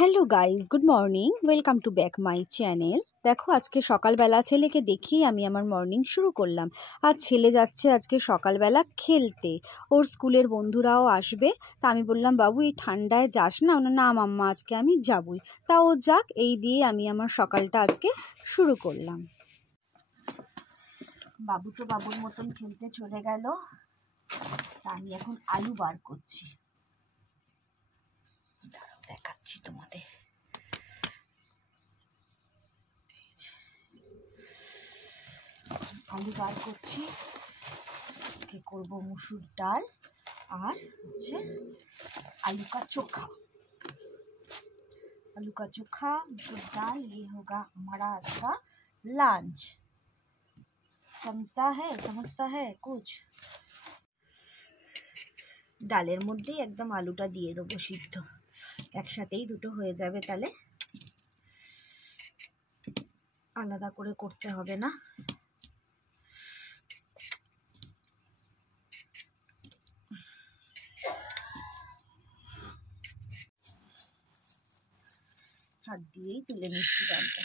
Hello guys, good morning. Welcome to back my channel. দেখো, আজকে সকালবেলা ছেলেকে দেখিয়ে আমি আমার মর্নিং শুরু করলাম। আর ছেলে যাচ্ছে আজকে সকালবেলা খেলতে, ওর স্কুলের বন্ধুরাও আসবে। তা আমি বললাম, বাবু এই ঠান্ডায় যাস না। না মাম্মা, আজকে আমি যাবই। তা ও যাক, এই দিয়ে আমি আমার সকালটা আজকে শুরু করলাম। বাবু তো বাবুর মতন খেলতে চলে গেল। তা আমি এখন আলু বার করছি, দেখাচ্ছি তোমাদের। আলু বার করছি। আজকে করবো মুসুর ডাল আর হচ্ছে आलू का चोखा। आलू का चोखा, मसूर दाल, ये होगा हमारा आज का लंच। समझता है कुछ। ডালের মধ্যেই একদম আলুটা দিয়ে দেবো সিদ্ধ, একসাথেই দুটো হয়ে যাবে, তাহলে আলাদা করে করতে হবে না। হাত দিয়েই তুলে নিচ্ছি ডালটা।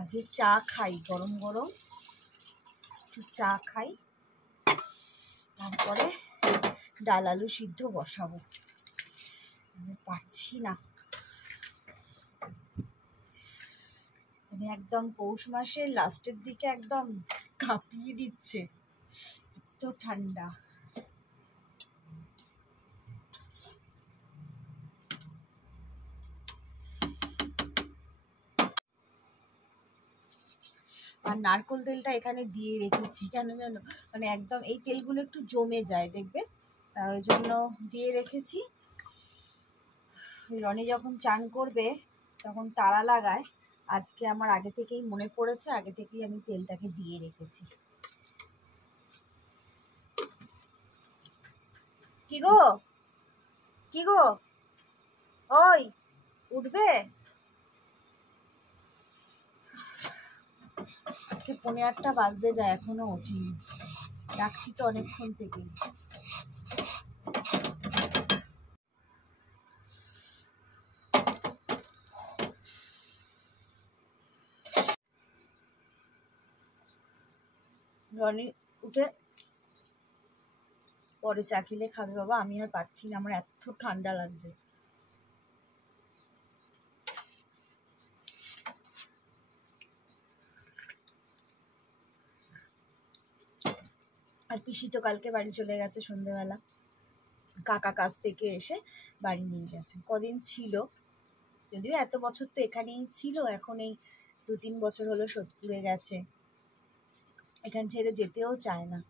আজকে চা খাই, গরম গরম একটু চা খাই, তারপরে ডাল আলু সিদ্ধ বসাবো। আমি পারছি না, মানে একদম পৌষ মাসের লাস্টের দিকে একদম কাঁপিয়ে দিচ্ছে, এত ঠান্ডা। আর নারকোল তেলটা এখানে দিয়ে রেখেছি, কেন জানো, মানে একদম এই তেলগুলো একটু জমে যায় দেখবে, ওই জন্য দিয়ে রেখেছি। রনি যখন চান করবে তখন তারা লাগায়, আজকে আমার আগে থেকেই মনে পড়েছে, আগে থেকেই আমি তেলটাকে দিয়ে রেখেছি। কি গো ওই উঠবে? আজকে 8:30 বাজতে যায়, এখনো ওঠেনি। ডাকছি তো অনেকক্ষণ থেকে। রনি উঠে পরে চা খেলে খাবে বাবা, আমি আর পারছি না, আমার এত ঠান্ডা লাগছে। আর পিসি তো কালকে বাড়ি চলে গেছে সন্ধেবেলা, কাকা কাছ থেকে এসে বাড়ি নিয়ে গেছে। কদিন ছিল, যদিও এত বছর তো এখানেই ছিল, এখন এই 2-3 বছর হলো সোদপুরে গেছে, এখান ছেড়ে যেতেও চায় না।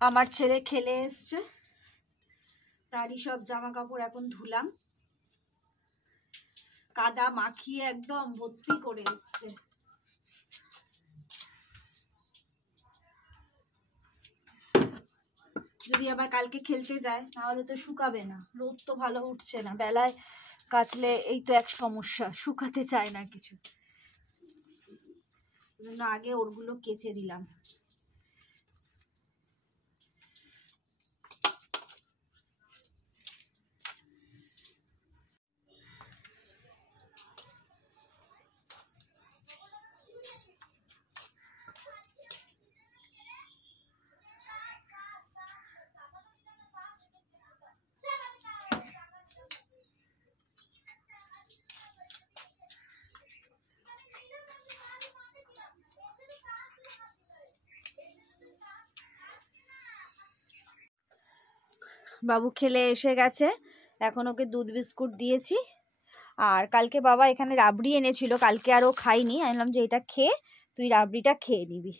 আমার ছেলে খেলে এসছে, তারই সব জামা কাপড় এখন ধুলাম, কাদা মাখিয়ে একদম ভর্তি করে এসছে। যদি আবার কালকে খেলতে যায় তাহলে তো শুকাবে না, রোদ তো ভালো উঠছে না, বেলায় কাচলে এই তো এক সমস্যা, শুকাতে চায় না কিছু, জন্য আগে ওরগুলো কেচে দিলাম। বাবু খেলে এসে গেছে, এখন ওকে দুধ বিস্কুট দিয়েছি। আর কালকে বাবা এখানে রাবড়ি এনেছিল, কালকে আর ও খাইনি, আমি বললাম যে এটা খেয়ে তুই রাবড়িটা খেয়ে নিবি।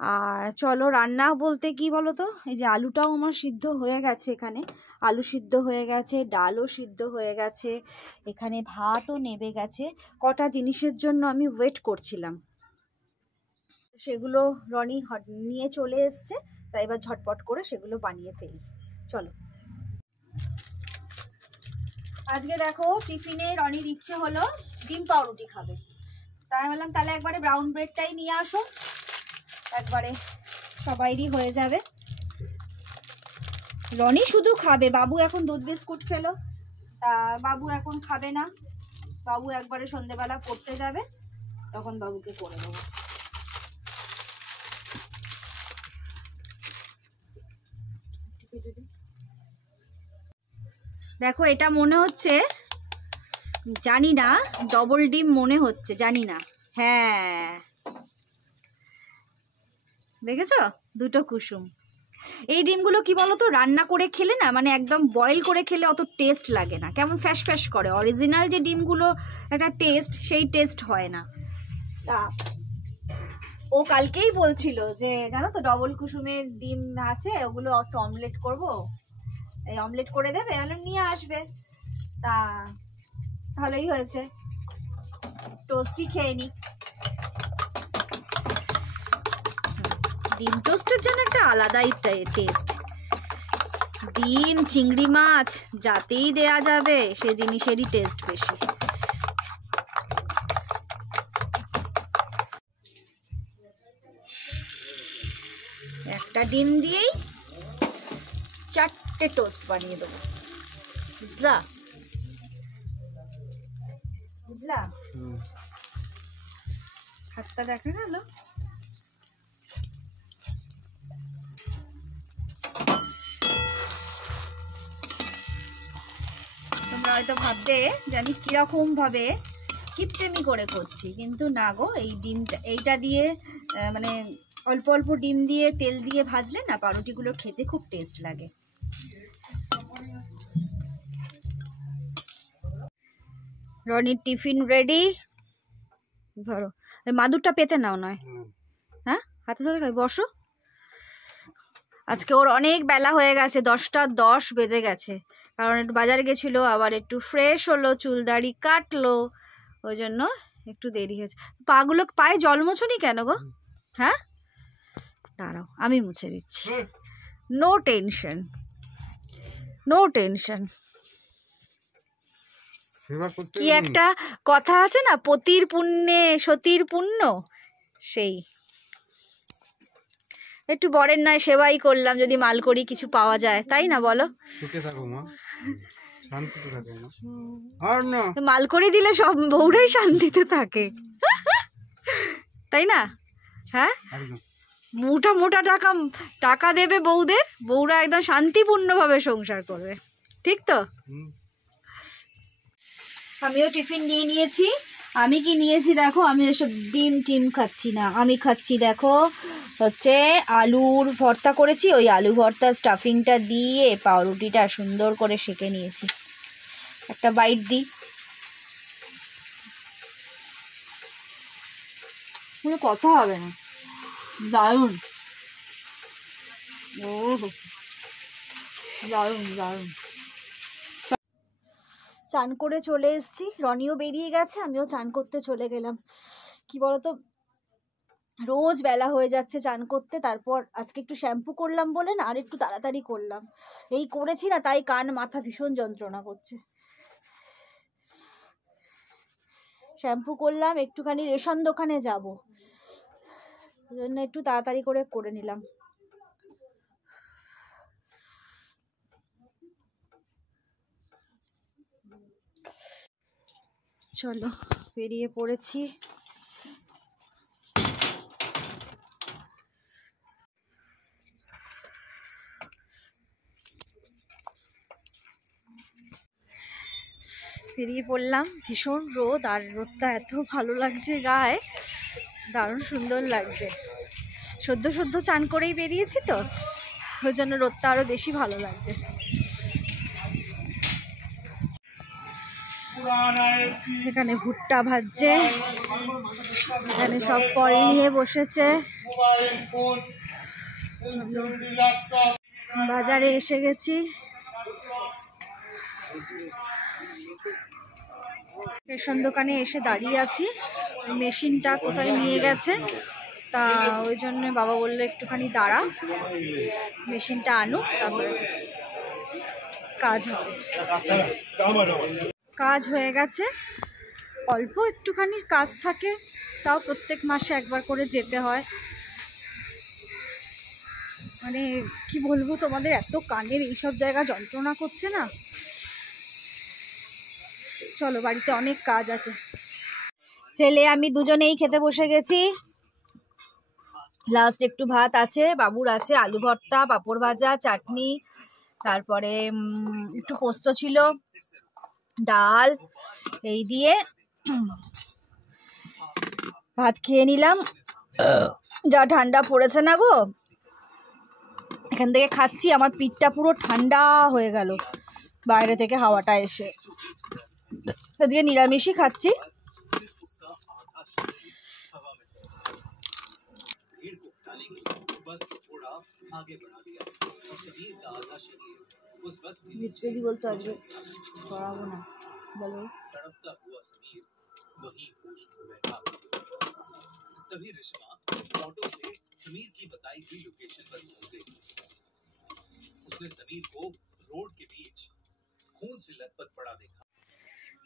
আর চলো রান্না বলতে কি বলো তো, এই যে আলুটাও আমার সিদ্ধ হয়ে গেছে, এখানে আলু সিদ্ধ হয়ে গেছে, ডালও সিদ্ধ হয়ে গেছে, এখানে ভাতও নেবে গেছে। কটা জিনিসের জন্য আমি ওয়েট করছিলাম, সেগুলো রনি নিয়ে চলে এসছে, তাই এবার ঝটপট করে সেগুলো বানিয়ে ফেলি। চলো। আজকে দেখো টিফিনে রনির ইচ্ছে হলো ডিম পাউরুটি খাবে, তাই বললাম তাহলে একবারে ব্রাউন ব্রেডটাই নিয়ে আসো, একবারে সবাইরই হয়ে যাবে। রনি শুধু খাবে, বাবু এখন দুধ বিস্কুট খেলো, তা বাবু এখন খাবে না, বাবু একবারে সন্ধেবেলা পড়তে যাবে, তখন বাবুকে করে দেবো। দেখো এটা মনে হচ্ছে, জানি না, ডবল ডিম মনে হচ্ছে, জানি না। হ্যাঁ দেখেছো, দুটো কুসুম। এই ডিমগুলো কি বলতো, রান্না করে খেলে না, মানে একদম বয়েল করে খেলে অত টেস্ট লাগে না, কেমন ফ্যাশ ফ্যাশ করে। অরিজিনাল যে ডিমগুলো একটা টেস্ট, সেই টেস্ট হয় না। তা ও কালকেই বলছিল যে জানো তো ডবল কুসুমের ডিম আছে, ওগুলো একটু অমলেট করবো, এই অমলেট করে দেবে, নিয়ে আসবে। তা ভালোই হয়েছে, টোস্টই খেয়ে নি। ডিম টোস্টের জন্য একটা আলাদাই টেস্ট। ডিম, চিংড়ি মাছ যাতেই দেয়া যাবে সে জিনিসেরই টেস্ট বেশি। একটা ডিম দিয়েই 4টে টোস্ট বানিয়ে দেবো, বুঝলা বুঝলা, হাতটা দেখা গেল। তোমরা হয়তো ভাববে যে আমি কিরকম ভাবে কিপটেমি করে করছি, কিন্তু না গো, এই ডিমটা এইটা দিয়ে মানে অল্প অল্প ডিম দিয়ে তেল দিয়ে ভাজলে না পাউরুটিগুলো খেতে খুব টেস্ট লাগে। রনির টিফিন রেডি, ধরো মাদুরটা পেতে নাও, নয় হ্যাঁ হাতে ধরে খাই, বসো। আজকে ওর অনেক বেলা হয়ে গেছে, 10টা 10 বেজে গেছে, কারণ একটু বাজারে গেছিলো, আবার একটু ফ্রেশ হলো, চুল দাড়ি কাটলো, ওই জন্য একটু দেরি হয়েছে। পাগুলো পায়ে জল মোছনি কেন গো? হ্যাঁ দাঁড়াও আমি মুছে দিচ্ছি, নো টেনশন নো টেনশন। কি একটা কথা আছে না, পতির পুণ্যে সতীর পুণ্য, সেই একটু বরের নয় সেবাই করলাম, যদি মাল করি কিছু পাওয়া যায়, তাই না বলো? সুখে থাকো মা, শান্তিতে থাকো মা। আর না মাল করে দিলে সব বউরাই শান্তিতে থাকে, তাই না? হ্যাঁ মোটা মোটা টাকা দেবে বউদের, বউরা একদম শান্তিপূর্ণভাবে সংসার করবে, ঠিক তো? আমিও টিফিন নিয়ে নিয়েছি। আমি কি নিয়েছি দেখো, আমি এসব ডিম টিম খাচ্ছি না, আমি খাচ্ছি দেখো হচ্ছে আলুর ভর্তা করেছি, ওই আলু ভর্তা স্টাফিংটা দিয়ে পাউরুটিটা সুন্দর করে সেঁকে নিয়েছি। একটা বাইট দিই, কোনো কথা হবে না, দারুণ, ও দারুণ দারুণ। চান করে চলে এসেছি, রনিও বেরিয়ে গেছে, আমিও চান করতে চলে গেলাম। কি বলতো, রোজ বেলা হয়ে যাচ্ছে চান করতে, তারপর আজকে একটু শ্যাম্পু করলাম বলে না, আর একটু তাড়াতাড়ি করলাম, এই করেছি না, তাই কান মাথা ভীষণ যন্ত্রণা করছে। শ্যাম্পু করলাম, একটুখানি রেশন দোকানে যাব, ওই জন্য একটু তাড়াতাড়ি করে নিলাম। চলো বেরিয়ে পড়েছি। বেরিয়ে পড়লাম, ভীষণ রোদ, আর রোদটা এত ভালো লাগছে গায়ে, দারুণ সুন্দর লাগছে। সদ্য চান করেই বেরিয়েছি তো, ওই জন্য রোদটা আরো বেশি ভালো লাগছে। এখানে ভুট্টা ভাজছে, এখানে সব ফল নিয়ে বসেছে। বাজারে এসে গেছি, রেশন দোকানে এসে দাঁড়িয়ে আছি। মেশিনটা কোথায় নিয়ে গেছে, তা ওই জন্য বাবা বললো একটুখানি দাঁড়া, মেশিনটা আনুক, তারপরে কাজ হবে। কাজ হয়ে গেছে, অল্প একটুখানি কাজ থাকে, তাও প্রত্যেক মাসে একবার করে যেতে হয়। মানে কি বলবো তোমাদের, এত কানের এইসব জায়গা যন্ত্রণা করছে না। চলো, বাড়িতে অনেক কাজ আছে। ছেলে আমি দুজনেই খেতে বসে গেছি। লাস্ট একটু ভাত আছে, বাবুর আছে আলু ভর্তা, পাঁপড় ভাজা, চাটনি, তারপরে একটু পোস্ত ছিল, ডাল, এই দিয়ে ভাত খেয়ে নিলাম। যা ঠান্ডা পড়েছে না গো, এখান থেকে খাচ্ছি, আমার পিঠটা পুরো ঠান্ডা হয়ে গেল বাইরে থেকে হাওয়াটা এসে। আজকে নিরামিষই খাচ্ছি। বলতো আজকে পড়াবো না, বলো।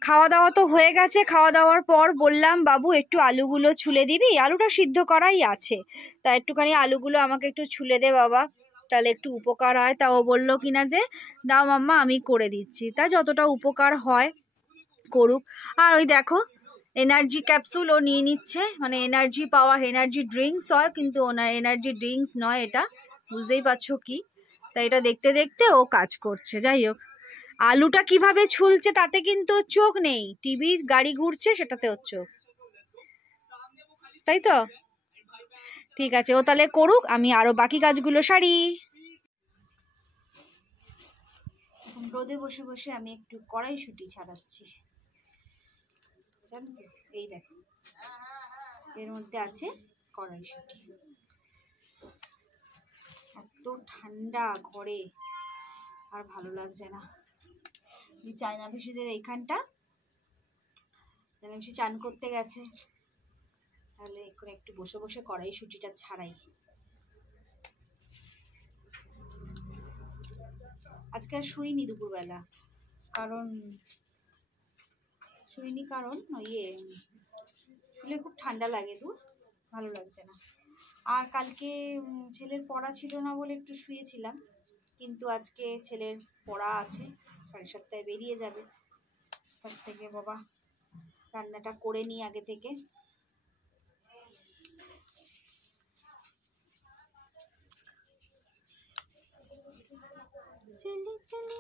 খাওয়া দাওয়া তো হয়ে গেছে। খাওয়া দাওয়ার পর বললাম বাবু একটু আলুগুলো ছুলে দিবি, আলুটা সিদ্ধ করাই আছে, তা একটুখানি আলুগুলো আমাকে একটু ছুলে দে বাবা, তাহলে একটু উপকার হয়। তা ও বললো কিনা যে দাও মাম্মা আমি করে দিচ্ছি, তা যতটা উপকার হয় করুক। আর ওই দেখো এনার্জি ক্যাপসুল ও নিয়ে নিচ্ছে, মানে এনার্জি পাওয়ার এনার্জি ড্রিঙ্কস হয়, কিন্তু ওনার এনার্জি ড্রিঙ্কস নয় এটা, বুঝতেই পারছো কি। তাই এটা দেখতে দেখতে ও কাজ করছে। যাই হোক, আলুটা কিভাবে ছুলছে তাতে কিন্তু ওর চোখ নেই, টিভির গাড়ি ঘুরছে সেটাতে ওর চোখ, তাই তো। ঠিক আছে, ও তাহলে করুক, আমি আরো বাকি কাজগুলো সারি। রোদে বসে বসে আমি একটু কড়াইশুঁটি ছাড়াচ্ছি, জানো তো, এই দেখো এর মধ্যে আছে কড়াইশুঁটি। এত ঠান্ডা ঘরে, আর ভালো লাগছে না। চায়না পিসিদের এইখানটা, চায়না পিসি চান করতে গেছে, তাহলে এখন একটু বসে বসে কড়াইশুঁটিটা ছাড়াই। আজকে আর শুইনি দুপুরবেলা, কারণ শুলে খুব ঠান্ডা লাগে, দূর ভালো লাগছে না। আর কালকে ছেলের পড়া ছিল না বলে একটু শুয়েছিলাম, কিন্তু আজকে ছেলের পড়া আছে, 7:30 বেরিয়ে যাবে। তার থেকে বাবা রান্নাটা করে নিই আগে থেকে। চলে চলে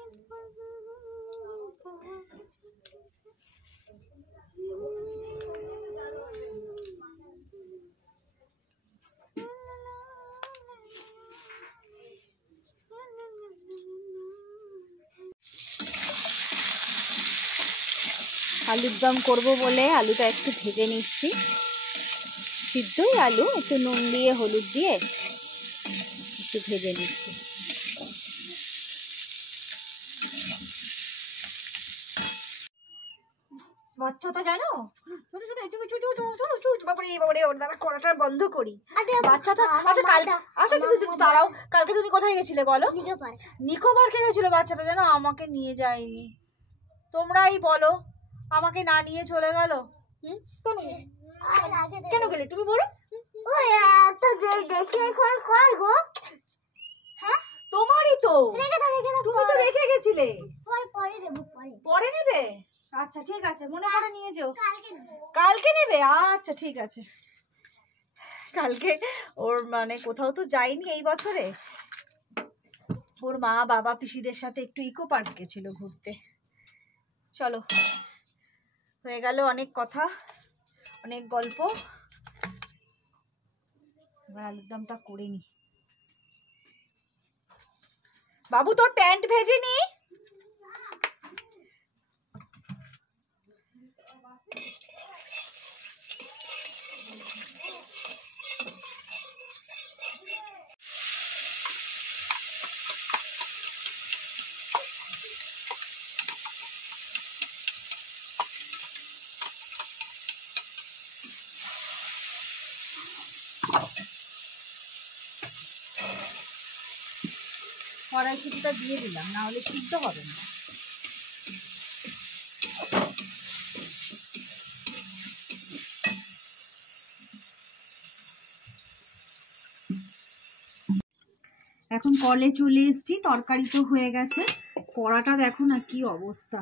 আলুর দম করবো বলে আলুটা একটু ভেজে নিচ্ছি, সিদ্ধই আলু, একটু নুন দিয়ে হলুদ দিয়ে একটু ভেজে নিচ্ছি। বাচ্চাটা জানো, করাটা বন্ধ করি। বাচ্চাটা আচ্ছা দাঁড়াও, কালকে তুমি কোথায় গেছিলে বলো? নিকো পার্কে গেছিল বাচ্চাটা, জানো আমাকে নিয়ে যায়নি। তোমরাই বলো, আমাকে না নিয়ে চলে গেল। কেন গেলে তুমি বলো? তোমারই তো, তুমি তো রেখে গেছিলে, পরে নেবে। আচ্ছা ঠিক আছে, মনে করে নিয়ে যেও। কালকে নেবে? আচ্ছা ঠিক আছে। কালকে ওর মানে কোথাও তো যায়নি এই বছরে, ওর মা বাবা পিসিদের সাথে একটু ইকো পার্ক গেছিল ঘুরতে। চলো, হয়ে গেল অনেক কথা, অনেক গল্প, এবার আলুর দমটা করে নি। বাবু তোর প্যান্ট ভেজে নি? কড়াইশুঁটিটা দিয়ে দিলাম, না হলে সিদ্ধ হবে না। এখন কলে চলে এসেছি, তরকারি তো হয়ে গেছে। কড়াটা দেখো না কি অবস্থা।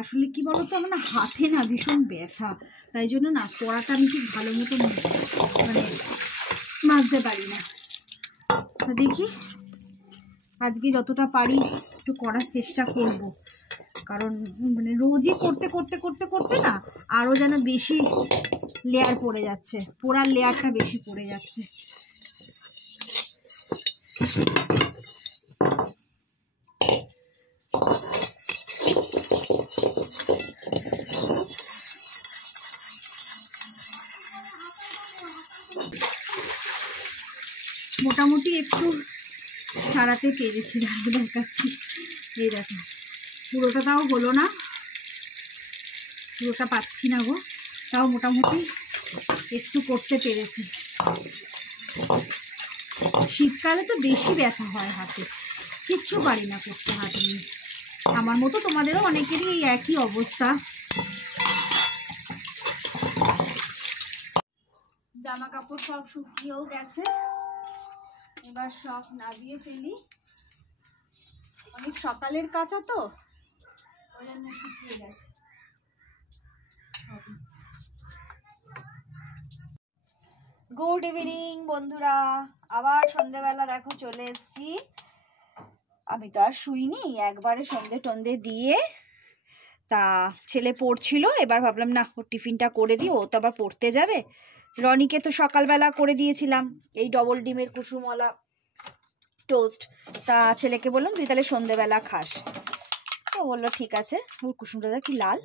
আসলে কি বলতো, আমার না হাতে না ভীষণ ব্যথা, তাই জন্য না কড়াটা আমি ঠিক ভালো মতো মানে মাজতে পারি না। তো দেখি আজকে যতটা পারি একটু করার চেষ্টা করব, কারণ মানে রোজই করতে করতে করতে করতে না আরও যেন বেশি লেয়ার পড়ে যাচ্ছে, পোড়ার লেয়ারটা বেশি পড়ে যাচ্ছে। মোটামুটি একটু ছাড়াতে পেরেছি, দেখাচ্ছি। এই দেখো পুরোটা তাও হলো না, পুরোটা পাচ্ছি না গো, তাও মোটামুটি একটু করতে পেরেছি। শীতকালে তো বেশি ব্যথা হয় হাতে, কিচ্ছু পারি না করতে হাত নিয়ে। আমার মতো তোমাদেরও অনেকেরই এই একই অবস্থা। জামা কাপড় সব শুকিয়েও গেছে, এবার সব নামিয়ে ফেলি। অনেক সকালের কাঁচা তো ওই জন্য শুকিয়ে গেছে। গুড ইভিনিং বন্ধুরা, আবার সন্ধেবেলা দেখো চলে এসেছি। আমি তো আর শুইনি, একবারে সন্ধে টন্ধে দিয়ে তা ছেলে পড়ছিল, এবার ভাবলাম না ওর টিফিনটা করে দিই, ও তো আবার পড়তে যাবে। রনিকে তো সকালবেলা করে দিয়েছিলাম এই ডবল ডিমের কুসুমওয়ালা টোস্ট, তা ছেলেকে বললাম তুই তাহলে সন্ধেবেলা খাস। তো বললো ঠিক আছে। ওর কুসুমটা কি লাল,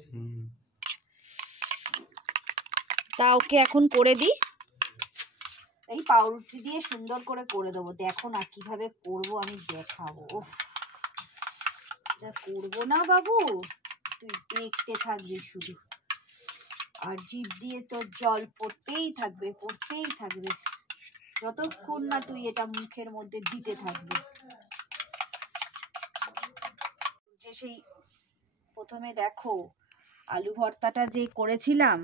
তা ওকে এখন করে দিই। এই পাউরুটি দিয়ে সুন্দর করে করে দেবো, দেখো না কিভাবে করবো, আমি দেখাবো। এটা করবো না বাবু, তুই দেখতে থাকবি শুধু, আর জিভ দিয়ে তোর জল পড়তেই থাকবে পড়তেই থাকবে যতক্ষণ না তুই এটা মুখের মধ্যে দিতে থাকবি। যে সেই প্রথমে দেখো আলু ভর্তাটা যে করেছিলাম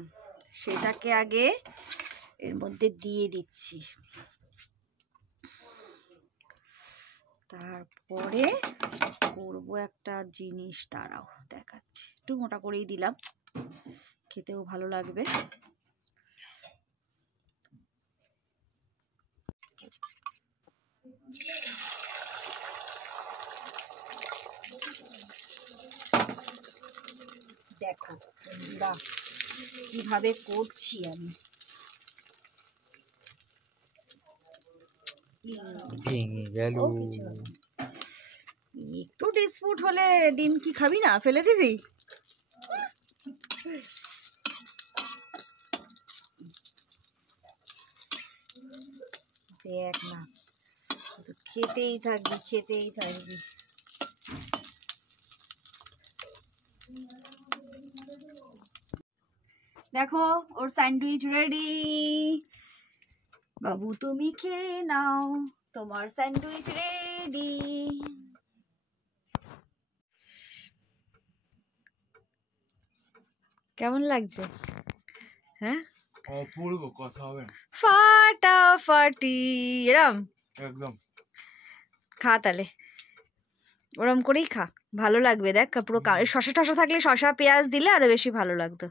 সেটাকে আগে এর মধ্যে দিয়ে দিচ্ছি, তারপরে করব একটা জিনিস, দাঁড়াও দেখাচ্ছি। একটু মোটা করেই দিলাম, খেতেও ভালো লাগবে। দেখো বন্ধুরা কিভাবে করছি আমি। ভেঙে গেল। একটু ডিসপুট হলে ডিম কি খাবি না, ফেলে দিবি? দেখ না, খেতেই থাকবি খেতেই থাকবি। দেখো ওর স্যান্ডউইচ রেডি। বাবু তুমি খেয়ে নাও, তোমার স্যান্ডউইচ রেডি। কেমন লাগছে? হ্যাঁ অপূর্ব, কথা হবে না। ফাটাফাটি এরম একদম। খা তাহলে, ওরম করেই খা, ভালো লাগবে। দেখ পুরো শশা টশা থাকলে, শশা পেঁয়াজ দিলে আরো বেশি ভালো লাগতো।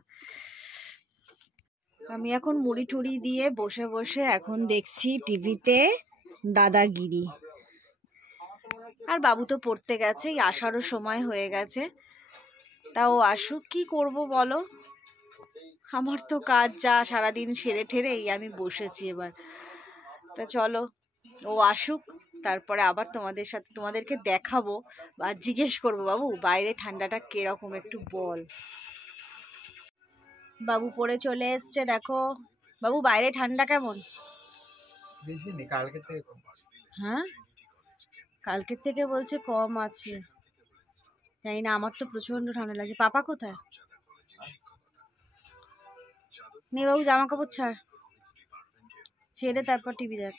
আমি এখন মুড়ি টুড়ি দিয়ে বসে বসে এখন দেখছি টিভিতে দাদাগিরি। আর বাবু তো পড়তে গেছে, আসারও সময় হয়ে গেছে। তাও আসুক, কি করব বলো, আমার তো কাজ যা সারাদিন সেরে ঠেরেই আমি বসেছি এবার। তা চলো ও আসুক, তারপরে আবার তোমাদেরকে দেখাবো আর জিজ্ঞেস করবো, বাবু বাইরে ঠান্ডাটা কিরকম একটু বল। বাবু পড়ে চলে এসছে, দেখো বাবু বাইরে ঠান্ডা কেমন? কালকের থেকে কম। হ্যাঁ কালকের থেকে বলছে কম আছে, জানি না, আমার তো প্রচন্ড ঠান্ডা লাগছে। পাপা কোথায়? নে বাবু জামা কাপড় ছাড়, ছেড়ে তারপর টিভি দেখ।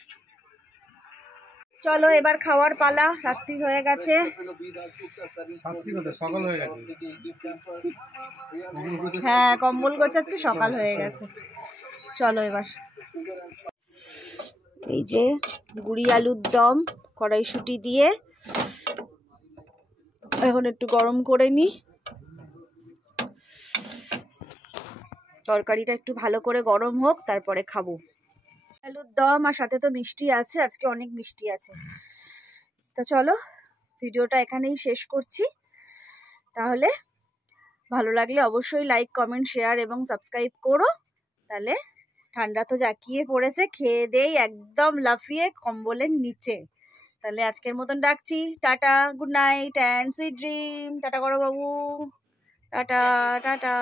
চলো এবার খাওয়ার পালা, রাত্রি হয়ে গেছে। সকাল হয়ে গেছে। হ্যাঁ, কম্বল গোছাচ্ছে, সকাল হয়ে গেছে। চলো এবার এই যে গুড়ি আলুর দম কড়াইশুঁটি দিয়ে এখন একটু গরম করে নি, তরকারিটা একটু ভালো করে গরম হোক, তারপরে খাবো। আলুর দম আর সাথে তো মিষ্টি আছে, আজকে অনেক মিষ্টি আছে। তা চলো ভিডিওটা এখানেই শেষ করছি। তাহলে ভালো লাগলে অবশ্যই লাইক, কমেন্ট, শেয়ার এবং সাবস্ক্রাইব করো। তাহলে ঠান্ডা তো জাঁকিয়ে পড়েছে, খেয়ে দেই একদম লাফিয়ে কম্বলের নিচে। তাহলে আজকের মতন ডাকছি, tata, good night and sweet dream. Tata করো বাবু, টাটা টাটা।